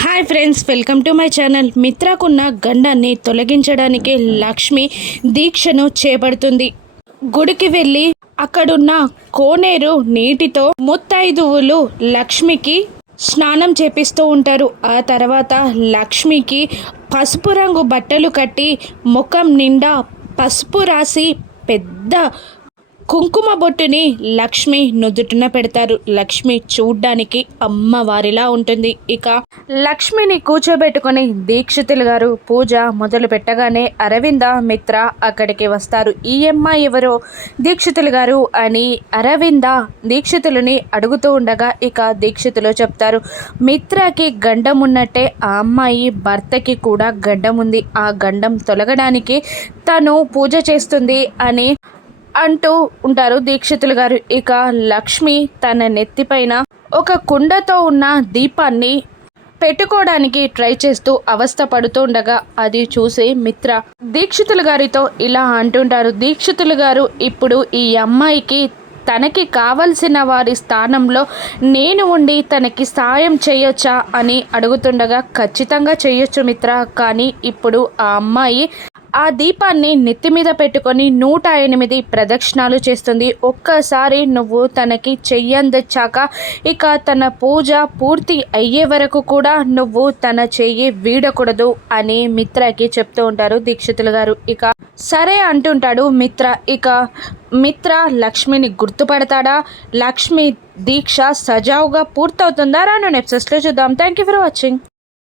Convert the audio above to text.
Hi friends, welcome to my channel. మిత్రకున్న గండాన్ని తొలగించడానికి లక్ష్మి దీక్షను చేపడుతుంది. గుడికి వెళ్ళి అక్కడున్న కోనేరు నీటితో ముత్తైదువులు లక్ష్మికి స్నానం చేపిస్తూ ఉంటారు. ఆ తర్వాత లక్ష్మికి పసుపు రంగు బట్టలు కట్టి ముఖం నిండా పసుపు రాసి పెద్ద కుంకుమ బొట్టుని లక్ష్మి నుదుటిన పెడతారు. లక్ష్మి చూడ్డానికి అమ్మవారిలా ఉంటుంది. ఇక లక్ష్మిని కూర్చోబెట్టుకొని దీక్షితులు గారు పూజ మొదలు పెట్టగానే అరవింద మిత్ర అక్కడికి వస్తారు. ఈ అమ్మాయి ఎవరో దీక్షితులు గారు అని అరవింద దీక్షితులని అడుగుతూ ఉండగా ఇక దీక్షితులు చెప్తారు, మిత్రకి గండం ఉన్నట్టే ఆ అమ్మాయి భర్తకి కూడా గండం ఉంది. ఆ గండం తొలగడానికి తను పూజ చేస్తుంది అని అంటూ ఉంటారు దీక్షితులు గారు. ఇక లక్ష్మి తన నెత్తిపైన ఒక కుండతో ఉన్న దీపాన్ని పెట్టుకోవడానికి ట్రై చేస్తూ అవస్థ పడుతూ ఉండగా అది చూసి మిత్ర దీక్షితులు గారితో ఇలా అంటుంటారు, దీక్షితులు గారు ఇప్పుడు ఈ అమ్మాయికి తనకి కావలసిన వారి స్థానంలో నేను ఉండి తనకి సాయం చేయొచ్చా అని అడుగుతుండగా ఖచ్చితంగా చేయొచ్చు మిత్ర, కానీ ఇప్పుడు ఆ అమ్మాయి ఆ దీపాన్ని నెత్తి మీద పెట్టుకొని 108 ప్రదక్షిణాలు చేస్తుంది. ఒక్కసారి నువ్వు తనకి చెయ్యందిచ్చాక ఇక తన పూజ పూర్తి అయ్యే వరకు కూడా నువ్వు తన చెయ్యి వీడకూడదు అని మిత్రకి చెప్తూ ఉంటారు దీక్షితులు గారు. ఇక సరే అంటుంటాడు మిత్ర. ఇక మిత్ర లక్ష్మిని గుర్తుపడతాడా? లక్ష్మి దీక్ష సజావుగా పూర్తవుతుందా? రాను ఎపిసోడ్స్లో చూద్దాం. Thank you for watching.